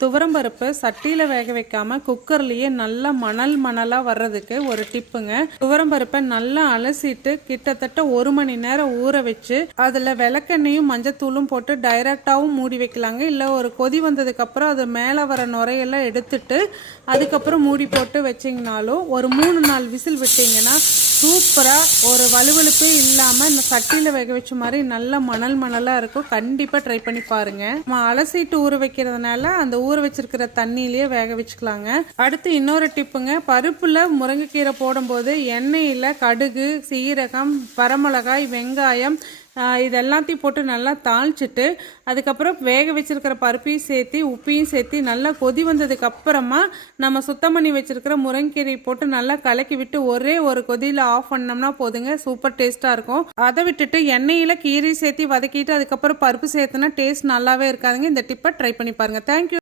துவரம்பருப்பு சட்டியில் வேக வைக்காமல் குக்கர்லேயே நல்லா மணல் மணலாக வர்றதுக்கு ஒரு டிப்புங்க. துவரம்பருப்பை நல்லா அலசிட்டு கிட்டத்தட்ட ஒரு மணி நேரம் ஊற வச்சு அதில் விளக்கெண்ணையும் மஞ்சத்தூளும் போட்டு டைரெக்டாகவும் மூடி வைக்கலாங்க. இல்லை ஒரு கொதி வந்ததுக்கப்புறம் அது மேலே வர நுரையெல்லாம் எடுத்துட்டு அதுக்கப்புறம் மூடி போட்டு வச்சிங்கனாலும் ஒரு மூணு நாள் விசில் விட்டிங்கன்னா சூப்பராக ஒரு வலுவலுப்பே இல்லாமல் இந்த சட்டியில் வேக வச்ச மாதிரி நல்ல மணல் மணலாக இருக்கும். கண்டிப்பாக ட்ரை பண்ணி பாருங்கள் நம்ம அலசிட்டு ஊற வைக்கிறதுனால அந்த ஊற வச்சிருக்கிற தண்ணியிலேயே வேக வச்சுக்கலாங்க. அடுத்து இன்னொரு டிப்புங்க பருப்புல முருங்கைக்கீரை போடும்போது எண்ணெயில் கடுகு சீரகம் வரமிளகாய் வெங்காயம் இதெல்லாத்தையும் இது எல்லாத்தையும் போட்டு நல்லா தாளிச்சிட்டு அதுக்கப்புறம் வேக வச்சிருக்கிற பருப்பையும் சேர்த்து உப்பையும் சேர்த்து நல்லா கொதி வந்ததுக்கு அப்புறமா நம்ம சுத்தம் பண்ணி வச்சிருக்கிற முருங்கீரை போட்டு நல்லா கலக்கி விட்டு ஒரே ஒரு கொதியில் ஆஃப் பண்ணோம்னா போதுங்க. சூப்பர் டேஸ்ட்டாக இருக்கும். அதை விட்டுட்டு எண்ணெயில் கீரை சேர்த்து வதக்கிட்டு அதுக்கப்புறம் பருப்பு சேர்த்துனா டேஸ்ட் நல்லாவே இருக்காதுங்க. இந்த டிப்பை ட்ரை பண்ணி பாருங்க. தேங்க்யூ